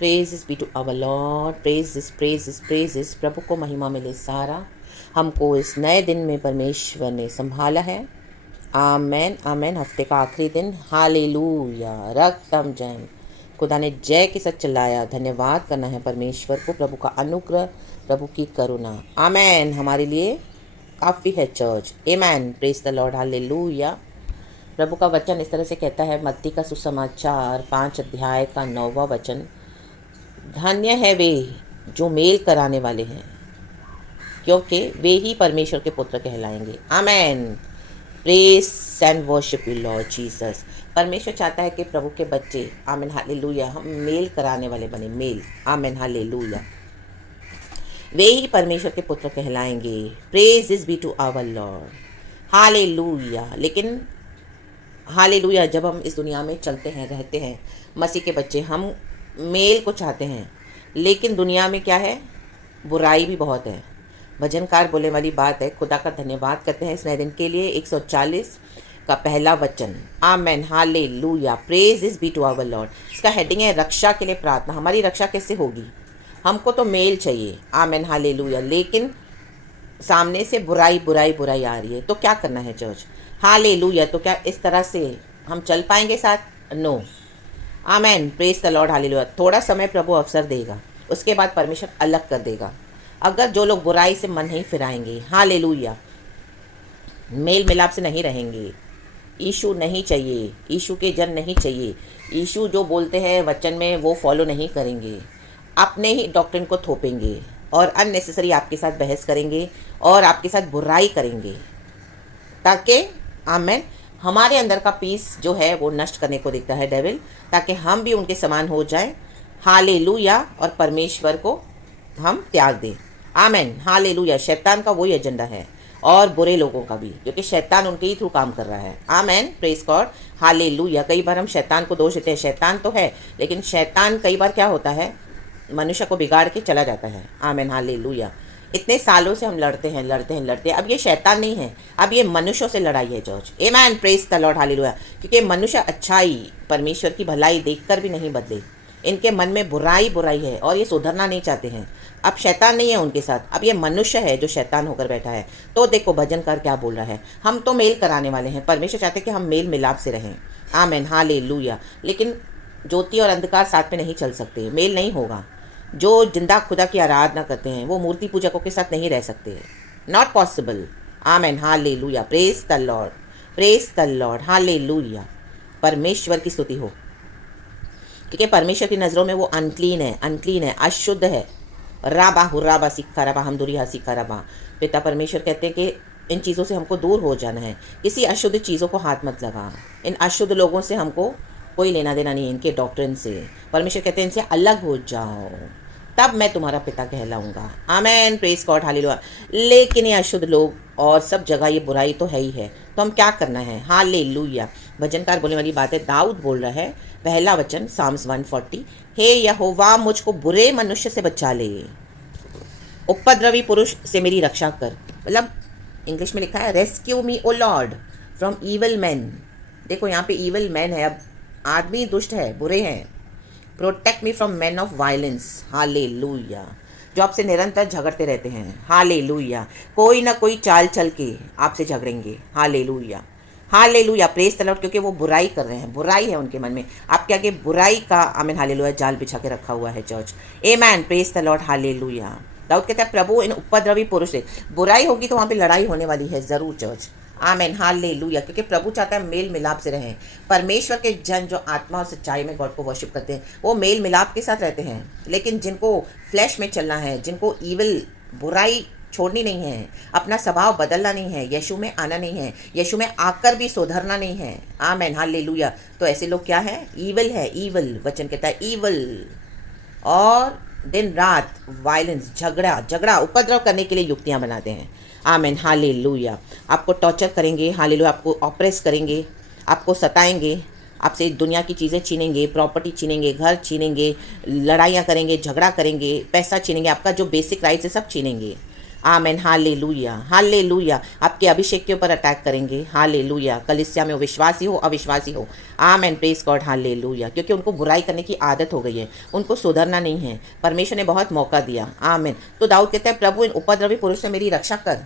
Praises be to our lord, praises. प्रभु को महिमा मिले सारा। हमको इस नए दिन में परमेश्वर ने संभाला है। आमेन आमेन। हफ्ते का आखिरी दिन, हालेलुया। रक्तम जैन, खुदा ने जय के साथ चलाया। धन्यवाद करना है परमेश्वर को, प्रभु का अनुग्रह, प्रभु की करुणा। आमेन। हमारे लिए काफ़ी है church. Amen. Praise the Lord, hallelujah. प्रभु का वचन इस तरह से कहता है, मत्ती का सुसमाचार 5 अध्याय का 9वां वचन। धन्य है वे जो मेल कराने वाले हैं, क्योंकि वे ही परमेश्वर के पुत्र कहलाएंगे। Amen. Praise and worship you lord Jesus. परमेश्वर चाहता है कि प्रभु के बच्चे, आमेन हालेलुया, हम मेल कराने वाले बने। Mail, amen hallelujah. वे ही परमेश्वर के पुत्र कहलाएंगे। Praise is be to our lord, hallelujah. लेकिन हालेलुया, जब हम इस दुनिया में चलते हैं, रहते हैं, मसीह के बच्चे, हम मेल को चाहते हैं, लेकिन दुनिया में क्या है, बुराई भी बहुत है। भजनकार बोलने वाली बात है। खुदा का धन्यवाद करते हैं इस नए दिन के लिए। 140 का पहला वचन, amen hallelujah. Praise is be to our lord. इसका हेडिंग है रक्षा के लिए प्रार्थना। हमारी रक्षा कैसे होगी? हमको तो मेल चाहिए, आमेन हालेलुया, लेकिन सामने से बुराई बुराई बुराई आ रही है। तो क्या करना है चर्च? हालेलुया। तो क्या इस तरह से हम चल पाएंगे साथ? No. Amen. Praise the Lord, hallelujah. थोड़ा समय प्रभु अवसर देगा, उसके बाद परमेश्वर अलग कर देगा। अगर जो लोग बुराई से मन नहीं फिराएंगे, हालेलुया, मेल मिलाप से नहीं रहेंगे, यीशु नहीं चाहिए, यीशु के जन नहीं चाहिए, यीशु जो बोलते हैं वचन में वो फॉलो नहीं करेंगे, अपने ही डॉक्ट्रिन को थोपेंगे और अननेसेसरी आपके साथ बहस करेंगे और आपके साथ बुराई करेंगे, ताकि आमेन हमारे अंदर का पीस जो है वो नष्ट करने को दिखता है डेविल, ताकि हम भी उनके समान हो जाएं। हालेलुया। और परमेश्वर को हम त्याग दें। Amen hallelujah. शैतान का वही एजेंडा है, और बुरे लोगों का भी, क्योंकि शैतान उनके ही थ्रू काम कर रहा है। आमेन। Praise God, hallelujah. कई बार हम शैतान को दोष देते हैं, शैतान तो है, लेकिन शैतान कई बार क्या होता है, मनुष्य को बिगाड़ के चला जाता है। Amen hallelujah. इतने सालों से हम लड़ते हैं। अब ये शैतान नहीं है, अब ये मनुष्यों से लड़ाई है church. Amen. Praise the Lord, hallelujah. क्योंकि मनुष्य अच्छाई, परमेश्वर की भलाई देखकर भी नहीं बदले। इनके मन में बुराई है और ये सुधरना नहीं चाहते हैं। अब शैतान नहीं है उनके साथ, अब ये मनुष्य है जो शैतान होकर बैठा है। तो देखो भजनकार क्या बोल रहा है, हम तो मेल कराने वाले हैं। परमेश्वर चाहते हैं कि हम मेल मिलाप से रहें। Amen hallelujah. लेकिन ज्योति और अंधकार साथ में नहीं चल सकते, मेल नहीं होगा। जो जिंदा खुदा की आराधना करते हैं वो मूर्ति पूजकों के साथ नहीं रह सकते, not possible. Amen hallelujah. Praise the Lord, praise the Lord, hallelujah. परमेश्वर की स्तुति हो, क्योंकि परमेश्वर की नज़रों में वो अनक्लीन है, अशुद्ध है। राबा हुर्राबा सिक्खा रबा हम दुरिया सिक्खा रबा। पिता परमेश्वर कहते हैं कि इन चीज़ों से हमको दूर हो जाना है। किसी अशुद्ध चीज़ों को हाथ मत लगा। इन अशुद्ध लोगों से हमको कोई लेना देना नहीं, इनके डॉक्ट्रिन से। परमेश्वर कहते हैं इनसे अलग हो जाओ, तब मैं तुम्हारा पिता कहलाऊंगा। आमेन। Praise God, hallelujah. लेकिन ये अशुद्ध लोग और सब जगह ये बुराई तो है ही है, तो हम क्या करना है? हालेलुया। भजनकार बोलने वाली बात है, दाऊद बोल रहा है, पहला वचन साम्स 140, हे यहोवा मुझको बुरे मनुष्य से बचा ले, उपद्रवी पुरुष से मेरी रक्षा कर। मतलब इंग्लिश में लिखा है rescue me O Lord from evil man. देखो यहाँ पे ईवल मैन है, अब आदमी दुष्ट है, बुरे हैं। Protect me from man of violence, hallelujah, जो आपसे निरंतर झगड़ते रहते हैं। हालेलुया। कोई ना कोई चाल चल के आपसे झगड़ेंगे। Hallelujah, hallelujah. Praise the lord. क्योंकि वो बुराई कर रहे हैं, बुराई है उनके मन में, आपके आगे बुराई का, आमीन हालेलुया, जाल बिछा के रखा हुआ है church. Amen. Praise the Lord, hallelujah. दाऊद कहता है प्रभु इन उपद्रवी पुरुष से, बुराई होगी तो वहाँ पे लड़ाई होने वाली है ज़रूर चर्च। Amen hallelujah. क्योंकि प्रभु चाहता है मेल मिलाप से रहें। परमेश्वर के जन जो आत्मा और सच्चाई में गॉड को वर्शिप करते हैं वो मेल मिलाप के साथ रहते हैं। लेकिन जिनको फ्लैश में चलना है, जिनको ईविल बुराई छोड़नी नहीं है, अपना स्वभाव बदलना नहीं है, यीशु में आना नहीं है, यीशु में आकर भी सुधरना नहीं है, आमेन हालेलुया, तो ऐसे लोग क्या है? ईविल है। ईविल वचन कहता है ईविल, और दिन रात वायलेंस, झगड़ा उपद्रव करने के लिए युक्तियां बनाते हैं। Amen hallelujah. आपको टॉर्चर करेंगे, हालेलुया, आपको ऑप्रेस करेंगे, आपको सताएंगे, आपसे दुनिया की चीज़ें छीनेंगे, प्रॉपर्टी छीनेंगे, घर छीनेंगे, लड़ाइयाँ करेंगे, झगड़ा करेंगे, पैसा छीनेंगे, आपका जो बेसिक राइट्स है सब छीनेंगे। आमेन, हालेलुया, हालेलुया। आपके अभिषेक के ऊपर अटैक करेंगे, हालेलुया। कलीसिया में वो विश्वासी हो अविश्वासी हो, आमेन, प्रेज गॉड, हालेलुया। क्योंकि उनको बुराई करने की आदत हो गई है, उनको सुधरना नहीं है। परमेश्वर ने बहुत मौका दिया, आमेन। तो दाऊद कहते हैं, प्रभु इन उपद्रवी पुरुष से मेरी रक्षा कर,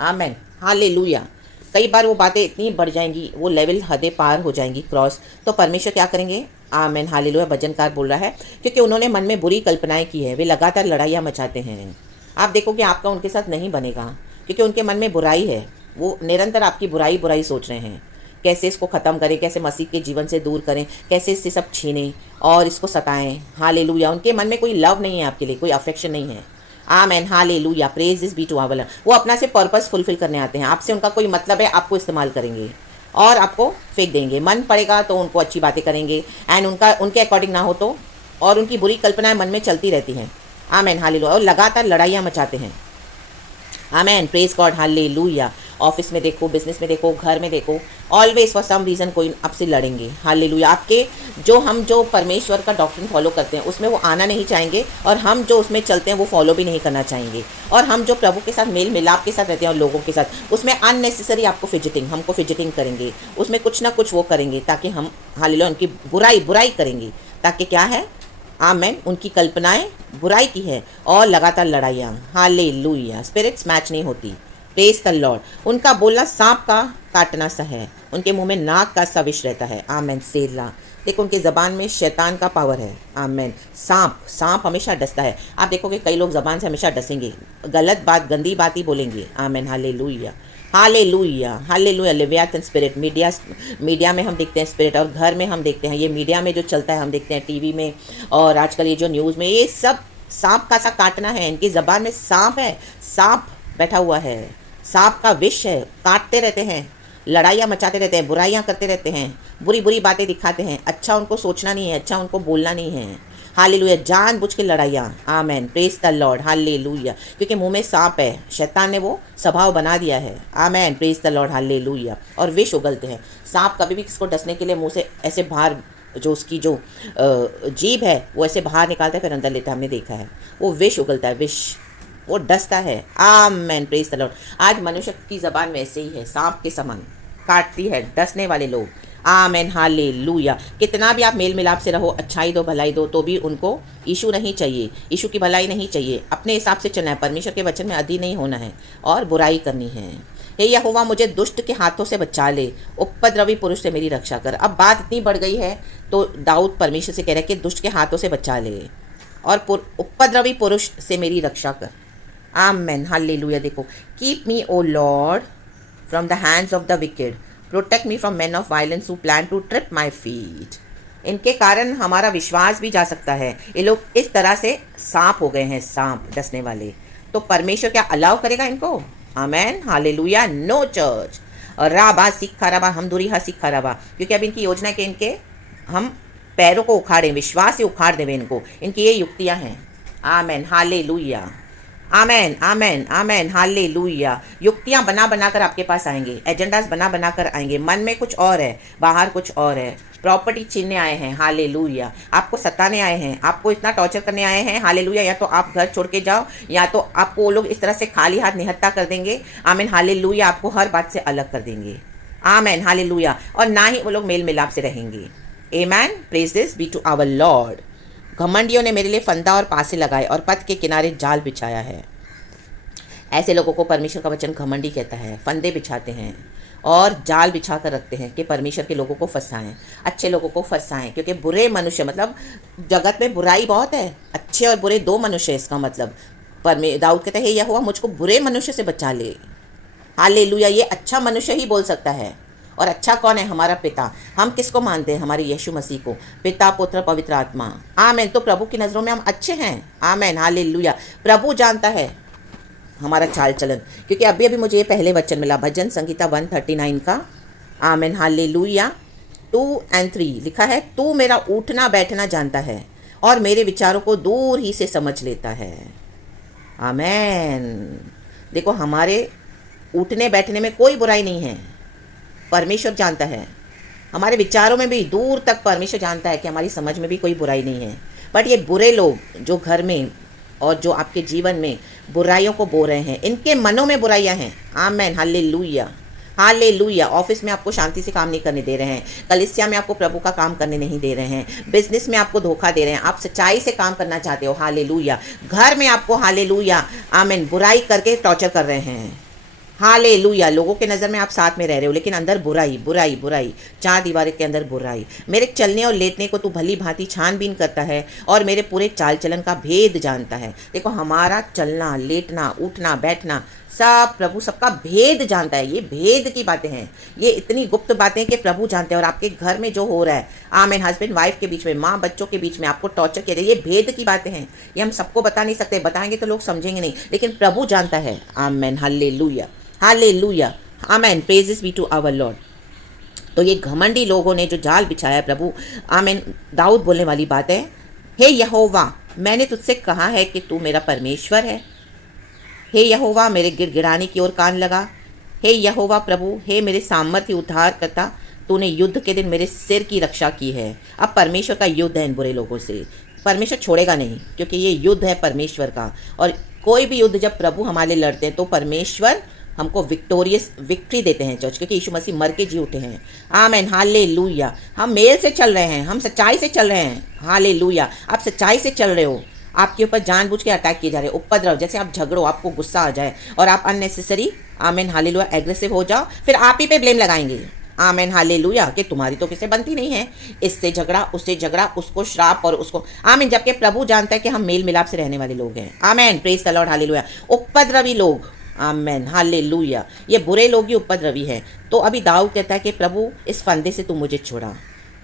आमेन, हालेलुया। कई बार वो बातें इतनी बढ़ जाएंगी, वो लेवल हदें पार हो जाएंगी, क्रॉस, तो परमेश्वर क्या करेंगे, आमेन, हालेलुया। भजनकार बोल रहा है, क्योंकि उन्होंने मन में बुरी कल्पनाएं की है, वे लगातार लड़ाइयाँ मचाते हैं। आप देखोगे आपका उनके साथ नहीं बनेगा, क्योंकि उनके मन में बुराई है, वो निरंतर आपकी बुराई बुराई सोच रहे हैं। कैसे इसको ख़त्म करें, कैसे मसीह के जीवन से दूर करें, कैसे इससे सब छीनें और इसको सताएं, हालेलुया। उनके मन में कोई लव नहीं है आपके लिए, कोई अफेक्शन नहीं है, amen, hallelujah. Praise is be to our lord. वो अपना से पर्पस फुलफिल करने आते हैं, आपसे उनका कोई मतलब है, आपको इस्तेमाल करेंगे और आपको फेंक देंगे। मन पड़ेगा तो उनको अच्छी बातें करेंगे, एंड उनके अकॉर्डिंग ना हो तो, और उनकी बुरी कल्पनाएं मन में चलती रहती हैं, आमेन, हालेलुया। और लगातार लड़ाइयाँ मचाते हैं, आमेन, प्रेज गॉड, हालेलुया। ऑफिस में देखो, बिजनेस में देखो, घर में देखो, ऑलवेज फॉर सम रीज़न कोई आपसे लड़ेंगे, हालेलुया। आपके जो परमेश्वर का डॉक्ट्रिन फॉलो करते हैं उसमें वो आना नहीं चाहेंगे, और हम जो उसमें चलते हैं वो फॉलो भी नहीं करना चाहेंगे। और हम जो प्रभु के साथ मेल मिलाप के साथ रहते हैं और लोगों के साथ, उसमें अननेसेसरी हमको फिजिटिंग करेंगे, उसमें कुछ ना कुछ वो करेंगे ताकि हम, हालेलुया, उनकी बुराई करेंगे, ताकि क्या है, आमेन, उनकी कल्पनाएं बुराई की है और लगातार लड़ाइयाँ, हालेलुया। स्पिरिट्स मैच नहीं होती, प्रेज द लॉर्ड। उनका बोलना सांप का काटना सा है, उनके मुंह में नाग का सा विष रहता है, आमेन, सेला। देखो उनके ज़बान में शैतान का पावर है, आमेन। सांप हमेशा डसता है, आप देखोगे कई लोग ज़बान से हमेशा डसेंगे, गलत बात, गंदी बात ही बोलेंगे, amen, hallelujah, hallelujah, hallelujah. Leviathan spirit, media में हम देखते हैं स्पिरिट, और घर में हम देखते हैं, ये मीडिया में जो चलता है हम देखते हैं, टीवी में और आजकल ये जो न्यूज़ में, ये सब सांप का सा काटना है। इनकी ज़बान में सांप है, सांप बैठा हुआ है, सांप का विष है, काटते रहते हैं, लड़ाइयाँ मचाते रहते हैं, बुराइयाँ करते रहते हैं, बुरी बुरी बातें दिखाते हैं, अच्छा उनको सोचना नहीं है, अच्छा उनको बोलना नहीं है, हालेलुया। जानबूझ के लड़ाइयाँ, आमेन, प्रेज द लॉर्ड, हालेलुया। क्योंकि मुंह में सांप है, शैतान ने वो स्वभाव बना दिया है, amen, praise the Lord, hallelujah. और विष उगलते हैं, सांप कभी भी किसको डसने के लिए मुंह से ऐसे बाहर, जो उसकी जो जीभ है वो ऐसे बाहर निकालता है फिर अंदर लेता है, हमने देखा है, वो विष उगलता है, विष, वो डसता है, आमेन, प्रेज द लॉर्ड। आज मनुष्य की ज़बान वैसे ही है, सांप के समान काटती है, डसने वाले लोग, आमेन, हालेलुया। कितना भी आप मेल मिलाप से रहो, अच्छाई दो, भलाई दो, तो भी उनको यीशु नहीं चाहिए, यीशु की भलाई नहीं चाहिए, अपने हिसाब से चलना है, परमेश्वर के वचन में अधीन नहीं होना है और बुराई करनी है। हे यहोवा, मुझे दुष्ट के हाथों से बचा ले, उपद्रवी पुरुष से मेरी रक्षा कर। अब बात इतनी बढ़ गई है तो दाऊद परमेश्वर से कह रहा है कि दुष्ट के हाथों से बचा ले और उपद्रवी पुरुष से मेरी रक्षा कर, आमेन, हालेलुया। देखो, keep me O Lord from the hands of the wicked, protect me from men of violence who plan to trip my feet. इनके कारण हमारा विश्वास भी जा सकता है। ये लोग इस तरह से सांप हो गए हैं, सांप डसने वाले, तो परमेश्वर क्या अलाउ करेगा इनको, आमेन, हालेलुया। नो चर्च राबा सिखा राबा हम दूरी हा सिखा राबा, क्योंकि अब इनकी योजना है कि इनके हम पैरों को उखाड़ें, विश्वास से उखाड़ देवें इनको, इनकी ये युक्तियाँ हैं, आमेन, हालेलुया, आमेन, आमेन, आमेन, हालेलुया। युक्तियाँ बना बना कर आपके पास आएंगे, एजेंडास बना बना कर आएंगे, मन में कुछ और है, बाहर कुछ और है, प्रॉपर्टी छीनने आए हैं, हालेलुया, आपको सताने आए हैं, आपको इतना टॉर्चर करने आए हैं, हालेलुया। या तो आप घर छोड़ के जाओ, या तो आपको वो लोग इस तरह से खाली हाथ निहत्था कर देंगे, आमीन, हालेलुया, आपको हर बात से अलग कर देंगे, आमेन, हालेलुया। और ना ही वो लोग मेल मिलाप से रहेंगे, amen, praise this be to our lord. घमंडियों ने मेरे लिए फंदा और पासे लगाए और पथ के किनारे जाल बिछाया है। ऐसे लोगों को परमेश्वर का वचन घमंडी कहता है, फंदे बिछाते हैं और जाल बिछा कर रखते हैं कि परमेश्वर के लोगों को फंसाएं, अच्छे लोगों को फंसाएं, क्योंकि बुरे मनुष्य, मतलब जगत में बुराई बहुत है, अच्छे और बुरे दो मनुष्य, इसका मतलब दाऊद कहता है, हे यहोवा, मुझको बुरे मनुष्य से बचा ले, हालेलुया। ये अच्छा मनुष्य ही बोल सकता है, और अच्छा कौन है, हमारा पिता। हम किसको मानते हैं, हमारे यीशु मसीह को, पिता, पुत्र, पवित्र आत्मा, आमेन। तो प्रभु की नज़रों में हम अच्छे हैं, आमेन, हालेलुया। प्रभु जानता है हमारा चाल चलन, क्योंकि अभी अभी मुझे ये पहले वचन मिला, भजन संगीता 139 का, आमेन, हालेलुया। 2 और 3 लिखा है, तू मेरा उठना बैठना जानता है और मेरे विचारों को दूर ही से समझ लेता है, आमेन। देखो, हमारे उठने बैठने में कोई बुराई नहीं है, परमेश्वर जानता है, हमारे विचारों में भी दूर तक परमेश्वर जानता है कि हमारी समझ में भी कोई बुराई नहीं है। बट ये बुरे लोग जो घर में और जो आपके जीवन में बुराइयों को बो रहे हैं, इनके मनों में बुराइयां हैं। आमेन, हालेलुया, हालेलुया। ऑफिस में आपको शांति से काम नहीं करने दे रहे हैं, कलीसिया में आपको प्रभु का काम करने नहीं दे रहे हैं, बिजनेस में आपको धोखा दे रहे हैं, आप सच्चाई से काम करना चाहते हो, हालेलुया। घर में आपको, हालेलुया, आमीन, बुराई करके टॉर्चर कर रहे हैं, हालेलुया। लोगों के नज़र में आप साथ में रह रहे हो, लेकिन अंदर बुराई बुराई बुराई, चार दीवारों के अंदर बुराई। मेरे चलने और लेटने को तू भली भांति छानबीन करता है और मेरे पूरे चाल चलन का भेद जानता है। देखो, हमारा चलना, लेटना, उठना, बैठना, सब प्रभु सबका भेद जानता है। ये भेद की बातें हैं, ये इतनी गुप्त बातें कि प्रभु जानते हैं। और आपके घर में जो हो रहा है, आमीन, हस्बैंड वाइफ के बीच में, माँ बच्चों के बीच में आपको टॉर्चर किया जाए, ये भेद की बातें हैं। ये हम सबको बता नहीं सकते, बताएंगे तो लोग समझेंगे नहीं, लेकिन प्रभु जानता है। Amen, hallelujah, hallelujah, amen, praises be to our Lord. तो ये घमंडी लोगों ने जो जाल बिछाया है प्रभु, आमीन, दाऊद बोलने वाली बात है, हे यहोवा, मैंने तुझसे कहा है कि तू मेरा परमेश्वर है। हे यहोवा, मेरे गिड़गिड़ाने की ओर कान लगा। हे यहोवा प्रभु, हे मेरे सामर्थ्य उद्धार करता, तूने युद्ध के दिन मेरे सिर की रक्षा की है। अब परमेश्वर का युद्ध है इन बुरे लोगों से, परमेश्वर छोड़ेगा नहीं, क्योंकि ये युद्ध है परमेश्वर का। और कोई भी युद्ध जब प्रभु हमारे लिए लड़ते हैं तो परमेश्वर हमको विक्ट्री देते हैं चर्च, क्योंकि यीशु मसीह मर के जी उठे हैं। आमीन, हालेलुया। हम मेल से चल रहे हैं, हम सच्चाई से चल रहे हैं, हालेलुया। आप सच्चाई से चल रहे हो, आपके ऊपर जानबूझ के अटैक किए जा रहे हैं, उपद्रव, जैसे आप झगड़ो, आपको गुस्सा आ जाए और आप अननेसेसरी, आमीन, हालेलुया, एग्रेसिव हो जाओ, फिर आप ही पे ब्लेम लगाएंगे। आमीन, हालेलुया, कि तुम्हारी तो किसी बनती नहीं है, इससे झगड़ा, उससे झगड़ा, उसको श्राप और उसको, आमीन। जबकि प्रभु जानता है कि हम मेल मिलाप से रहने वाले लोग हैं। आमीन, प्रेज द लॉर्ड, हालेलुया। उपद्रवी लोग, आमीन, हालेलुया, ये बुरे लोग ही उपद्रवी हैं। तो अभी दाऊद कहता है कि प्रभु, इस फंदे से तू मुझे छुड़ा,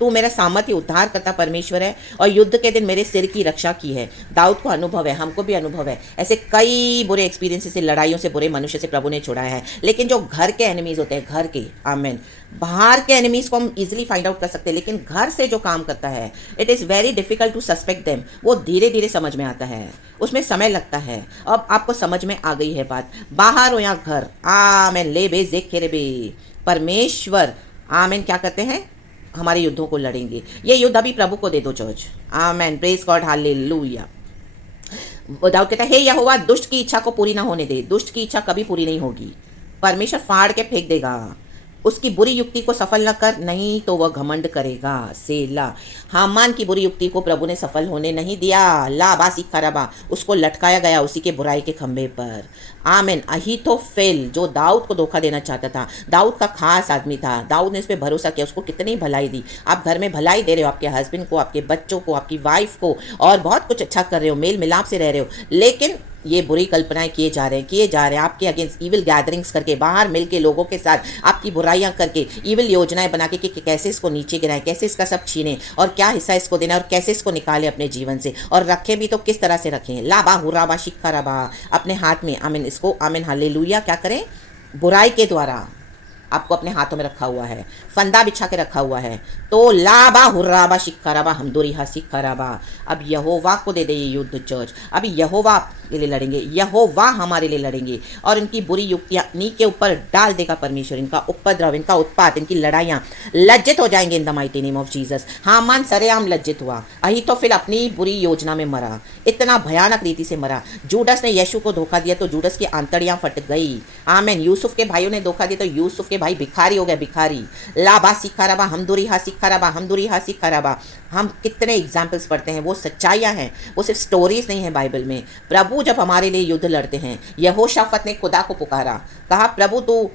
तू मेरा सामर्थ्य उद्धार करता परमेश्वर है और युद्ध के दिन मेरे सिर की रक्षा की है। दाऊद को अनुभव है, हमको भी अनुभव है, ऐसे कई बुरे एक्सपीरियंसेस से, लड़ाइयों से, बुरे मनुष्य से प्रभु ने छुड़ाया है। लेकिन जो घर के एनिमीज होते हैं, घर के, आमीन, बाहर के एनिमीज को हम इजीली फाइंड आउट कर सकते हैं, लेकिन घर से जो काम करता है, it is very difficult to suspect them. वो धीरे धीरे समझ में आता है, उसमें समय लगता है। अब आपको समझ में आ गई है बात, बाहर हो या घर, आमीन, ले बे जे खेरे बे, परमेश्वर, आमीन, क्या करते हैं, हमारे युद्धों को लड़ेंगे। ये युद्ध अभी प्रभु को दे दो चर्च, आमीन, प्रेज गॉड, हालेलुया। दाऊद कहता है, हे यहोवा, दुष्ट की इच्छा को पूरी ना होने दे। दुष्ट की इच्छा कभी पूरी नहीं होगी, परमेश्वर फाड़ के फेंक देगा। उसकी बुरी युक्ति को सफल न कर, नहीं तो वह घमंड करेगा। सेला। हामान की बुरी युक्ति को प्रभु ने सफल होने नहीं दिया। लाबा सिखरबा, उसको लटकाया गया उसी के बुराई के खंभे पर। आमीन। अहीतोफेल, जो दाऊद को धोखा देना चाहता था, दाऊद का खास आदमी था, दाऊद ने इस पर भरोसा किया, उसको कितनी भलाई दी। आप घर में भलाई दे रहे हो, आपके हस्बैंड को, आपके बच्चों को, आपकी वाइफ को, और बहुत कुछ अच्छा कर रहे हो, मेल मिलाप से रह रहे हो, लेकिन ये बुरी कल्पनाएं किए जा रहे हैं आपके अगेंस्ट, इविल गैदरिंग्स करके, बाहर मिल के लोगों के साथ आपकी बुराइयां करके, इविल योजनाएं बना के कि कैसे इसको नीचे गिराएं, कैसे इसका सब छीनें और क्या हिस्सा इसको देना और कैसे इसको निकालें अपने जीवन से, और रखें भी तो किस तरह से रखें। लाबा हुराबा शिखराबा, अपने हाथ में, आमीन, इसको, आमीन, हालेलुया, क्या करें, बुराई के द्वारा आपको अपने हाथों में रखा हुआ है, फंदा बिछा के रखा हुआ है। तो लाबा हुर्राबा शिखराबा हमदोरिहा शिखराबा। अब यहोवा को दे दे ये युद्ध चर्च, अभी यहोवा के लिए लड़ेंगे, यहोवा हमारे लिए लड़ेंगे, और इनकी बुरी युक्तियां नी के ऊपर डाल देगा परमेश्वर, इनका उपद्रव, इनका उत्पात, इनकी लड़ाइयां, लज्जित हो जाएंगे इन the mighty name of Jesus. Haman सरेआम लज्जित हुआ, अहीतोफेल अपनी बुरी योजना में मरा, इतना भयानक रीति से मरा। जूडस ने यीशु को धोखा दिया तो जूडस की आंतड़ियां फट गई। आमीन। यूसुफ के भाइयों ने धोखा दिया तो यूसुफ भाई भिखारी हो गए, भिखारी। लाबा सिखाराबा हमदुरिहा सिखाराबा, हमदुरिहा सिखाराबा। हम कितने एग्जाम्पल्स पढ़ते हैं, वो सच्चाइयाँ हैं, वो सिर्फ स्टोरीज नहीं है बाइबल में। प्रभु जब हमारे लिए युद्ध लड़ते हैं, यहोशाफत ने खुदा को पुकारा, कहा प्रभु तू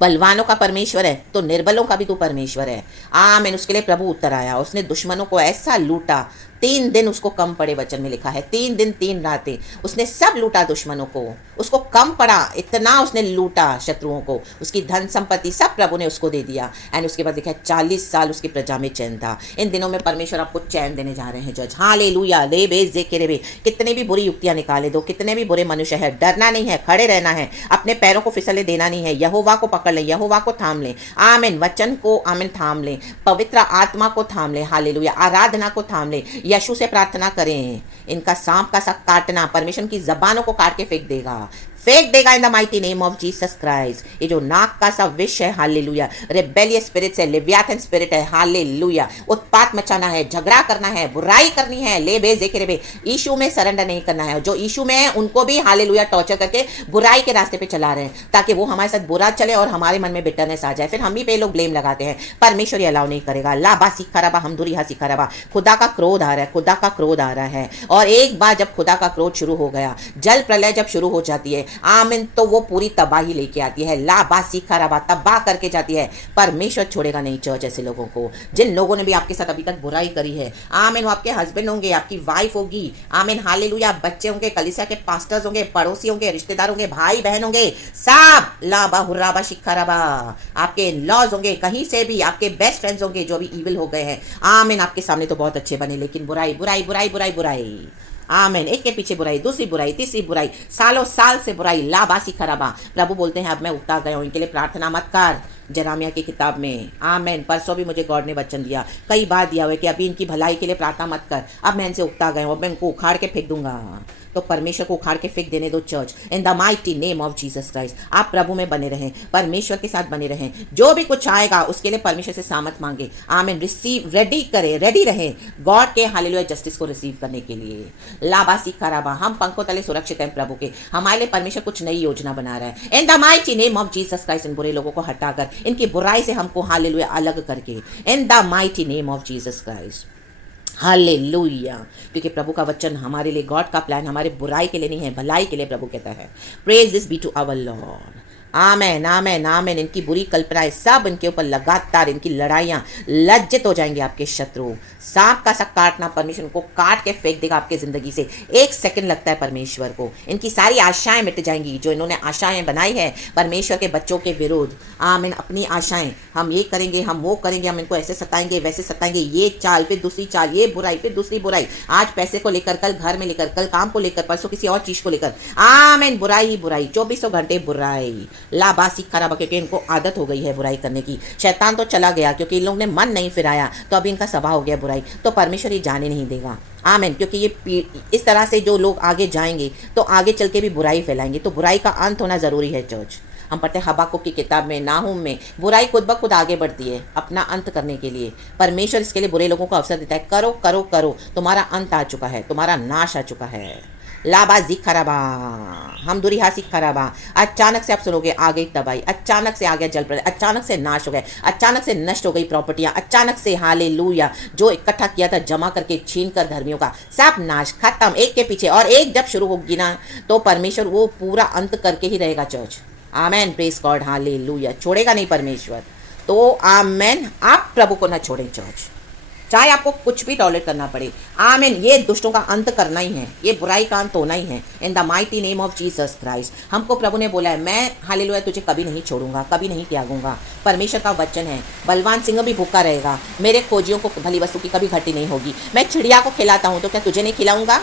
बलवानों का परमेश्वर है तो निर्बलों का भी तू परमेश्वर है। आमीन। उसके लिए प्रभु उत्तर आया, उसने दुश्मनों को ऐसा लूटा, 3 दिन उसको कम पड़े, वचन में लिखा है 3 दिन 3 रातें उसने सब लूटा दुश्मनों को, उसको कम पड़ा, इतना उसने लूटा शत्रुओं को, उसकी धन संपत्ति सब प्रभु ने उसको दे दिया। एंड उसके बाद देखा 40 साल उसकी प्रजा में चैन था। इन दिनों में परमेश्वर आपको चैन देने जा रहे हैं जज, हालेलुया। ले बे जे के रे बे, कितने भी बुरी युक्तियां निकाले दो, कितने भी बुरे मनुष्य है, डरना नहीं है, खड़े रहना है, अपने पैरों को फिसलने देना नहीं है, यहोवा को पकड़ लें, यहोवा को थाम लें, आमीन, वचन को, आमीन, थाम लें, पवित्र आत्मा को थाम लें, हालेलुया, आराधना को थाम लें, यीशु से प्रार्थना करें। इनका सांप का सा काटना परमेश्वर की जबानों को काट के फेंक देगा, फेंक देगा इन the mighty name of Jesus Christ. ये जो नाक का सा विष है, हालेलुया, रेबेलियस स्पिरिट है, लिव्याथन स्पिरिट है, हालेलुया, उत्पात मचाना है, झगड़ा करना है, बुराई करनी है, ले बे जेके रे, यीशु में सरेंडर नहीं करना है। जो यीशु में है उनको भी हालेलुया टॉर्चर करके बुराई के रास्ते पे चला रहे हैं ताकि वो हमारे साथ बुरा चले और हमारे मन में बिटरनेस आ जाए, फिर हम ही पे लोग ब्लेम लगाते हैं। परमेश्वर ये अलाउ नहीं करेगा। लाबा सिखाराबा हम दुरी सिखाराबा, खुदा का क्रोध आ रहा है, खुदा का क्रोध आ रहा है। और एक बार जब खुदा का क्रोध शुरू हो गया, जल प्रलय जब शुरू हो जाती है, आमीन, तो वो पूरी तबाही लेके आती है। लाबा सिखाराबा तबाह करके जाती है। परमेश्वर छोड़ेगा नहीं चर्च ऐसे लोगों को। जिन लोगों ने भी आपके साथ अभी तक बुराई करी है, आमीन, वो आपके हस्बैंड होंगे, आपकी वाइफ होगी, आमीन, हालेलुया, बच्चे होंगे, कलीसिया के पास्टर्स होंगे, पड़ोसी होंगे, रिश्तेदार होंगे, भाई बहन होंगे, सब लाबा हुर्राबा शिखाराबा, आपके लॉज होंगे, कहीं से भी आपके बेस्ट फ्रेंड्स होंगे जो भी इविल हो गए हैं, आमीन, आपके सामने तो बहुत अच्छे बने लेकिन बुराई बुराई बुराई बुराई बुराई, आमीन, एक के पीछे बुराई, दूसरी बुराई, तीसरी बुराई, सालों साल से बुराई, लाबासी खराबा। प्रभु बोलते हैं अब मैं उगता गया हूँ, इनके लिए प्रार्थना मत कर। जरामिया की किताब में, आमीन, परसों भी मुझे गॉड ने वचन दिया, कई बार दिया हुआ है कि अभी इनकी भलाई के लिए प्रार्थना मत कर, अब मैं इनसे उगता गया हूँ, अब मैं इनको उखाड़ के फेंक दूंगा। तो परमेश्वर को उखाड़ के फेंक देने दो church, in the mighty name of Jesus Christ. आप प्रभु में बने रहें, परमेश्वर के साथ बने रहें, जो भी कुछ आएगा उसके लिए परमेश्वर से सामत मांगे, आमीन, रिसीव, रेडी करें, रेडी रहें गॉड के हालेलुया जस्टिस को रिसीव करने के लिए। लाबासी खराबा, हम पंखों तले सुरक्षित हैं प्रभु के, हमारे लिए परमेश्वर कुछ नई योजना बना रहा है। In the mighty name of Jesus Christ, इन बुरे लोगों को हटाकर, इनकी बुराई से हमको हालेलुया अलग करके, इन the mighty name of Jesus Christ, hallelujah. क्योंकि प्रभु का वचन हमारे लिए, गॉड का प्लान हमारे बुराई के लिए नहीं है, भलाई के लिए प्रभु कहता है। Praise this be to our lord, amen amen amen. इनकी बुरी कल्पनाएं सब इनके ऊपर लगातार, इनकी लड़ाइयाँ, लज्जित हो जाएंगे आपके शत्रु। सांप का सा काटना, परमेश्वर को काट के फेंक देगा आपके जिंदगी से। एक सेकंड लगता है परमेश्वर को, इनकी सारी आशाएं मिट जाएंगी जो इन्होंने आशाएं बनाई है परमेश्वर के बच्चों के विरुद्ध, आमीन, अपनी आशाएं, हम ये करेंगे, हम वो करेंगे, हम इनको ऐसे सताएंगे, वैसे सताएंगे, ये चाल फिर दूसरी चाल, ये बुराई फिर दूसरी बुराई, आज पैसे को लेकर, कल घर में लेकर, कल काम को लेकर, परसों किसी और चीज को लेकर, आमीन, बुराई ही बुराई, 24 घंटे बुराई, लाबासी खराब, क्योंकि इनको आदत हो गई है बुराई करने की। शैतान तो चला गया क्योंकि इन लोगों ने मन नहीं फिराया, तो अभी इनका स्वभाव हो गया बुराई, तो परमेश्वर ये जाने नहीं देगा, आमीन। क्योंकि ये इस तरह से जो लोग आगे जाएंगे तो आगे चल के भी बुराई फैलाएंगे, तो बुराई का अंत होना जरूरी है चर्च। हम पढ़ते हैं हबाकुक की किताब में, नाहुम में, बुराई खुद ब खुद आगे बढ़ती है अपना अंत करने के लिए। परमेश्वर इसके लिए बुरे लोगों को अवसर देता है, करो करो करो, तुम्हारा अंत आ चुका है, तुम्हारा नाश आ चुका है। लाबाजी खराबा, हम दुरी हासी खराबा। अचानक से आप सुनोगे आ गई तबाही, अचानक से आ गया जल प्रलय, अचानक से नाश हो गए, अचानक से नष्ट हो गई प्रॉपर्टियां, अचानक से हालेलुया जो इकट्ठा किया था जमा करके छीन कर धर्मियों का, सब नाश खत्म, एक के पीछे और एक जब शुरू होगी ना तो परमेश्वर वो पूरा अंत करके ही रहेगा church. Amen, praise God, hallelujah, छोड़ेगा नहीं परमेश्वर। तो आमेन, आप प्रभु को ना छोड़ें चर्च, चाहे आपको कुछ भी टॉलरेट करना पड़े, आमीन, ये दुष्टों का अंत करना ही है, ये बुराई का अंत होना ही है, in the mighty name of Jesus Christ. हमको प्रभु ने बोला है, मैं हालेलुया तुझे कभी नहीं छोड़ूंगा, कभी नहीं त्यागूंगा। परमेश्वर का वचन है, बलवान सिंह भी भूखा रहेगा, मेरे खोजियों को भली वस्तु की कभी घटी नहीं होगी। मैं चिड़िया को खिलाता हूँ तो क्या तुझे नहीं खिलाऊंगा?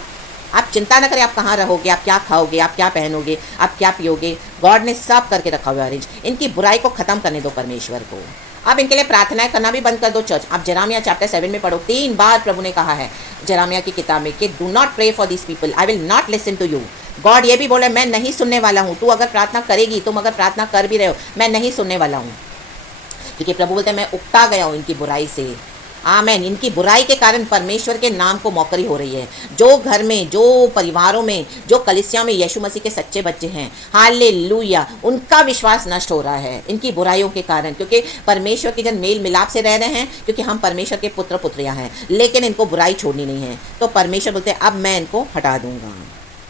आप चिंता न करें, आप कहाँ रहोगे, आप क्या खाओगे, आप क्या पहनोगे, आप क्या पियोगे, गॉड ने सब करके रखा हुआ अरेंज। इनकी बुराई को खत्म करने दो परमेश्वर को। अब इनके लिए प्रार्थनाएं करना भी बंद कर दो चर्च। आप जरामिया चैप्टर 7 में पढ़ो, 3 बार प्रभु ने कहा है जरामिया की किताब में कि do not pray for this people, I will not listen to you. God ये भी बोले मैं नहीं सुनने वाला हूँ, तू अगर प्रार्थना करेगी, तुम अगर प्रार्थना कर भी रहे हो, मैं नहीं सुनने वाला हूँ। क्योंकि प्रभु बोलते हैं मैं उगता गया हूँ इनकी बुराई से, आमेन। इनकी बुराई के कारण परमेश्वर के नाम को मौकरी हो रही है। जो घर में, जो परिवारों में, जो कलीसिया में यीशु मसीह के सच्चे बच्चे हैं, हालेलुया, उनका विश्वास नष्ट हो रहा है इनकी बुराइयों के कारण। क्योंकि परमेश्वर के जन मेल मिलाप से रह रहे हैं, क्योंकि हम परमेश्वर के पुत्र पुत्रियां हैं, लेकिन इनको बुराई छोड़नी नहीं है। तो परमेश्वर बोलते हैं अब मैं इनको हटा दूंगा,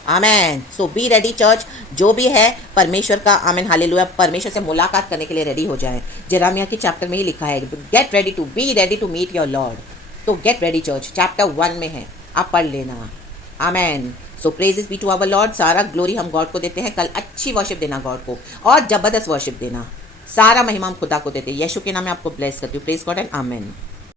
आमेन। सो बी रेडी चर्च, जो भी है परमेश्वर का, आमेन, हालेलुया, परमेश्वर से मुलाकात करने के लिए रेडी हो जाए। जेरेमिया की चैप्टर में ही लिखा है get ready to be ready to meet your lord. तो गेट रेडी चर्च चैप्टर 1 में है, आप पढ़ लेना, amen. So praises be to our lord. सारा ग्लोरी हम गॉड को देते हैं। कल अच्छी वर्शिप देना गॉड को और जबरदस्त वर्शिप देना, सारा महिमा हम खुदा को देते हैं। यीशु के नाम में आपको ब्लेस करती हूँ। Praise God and amen.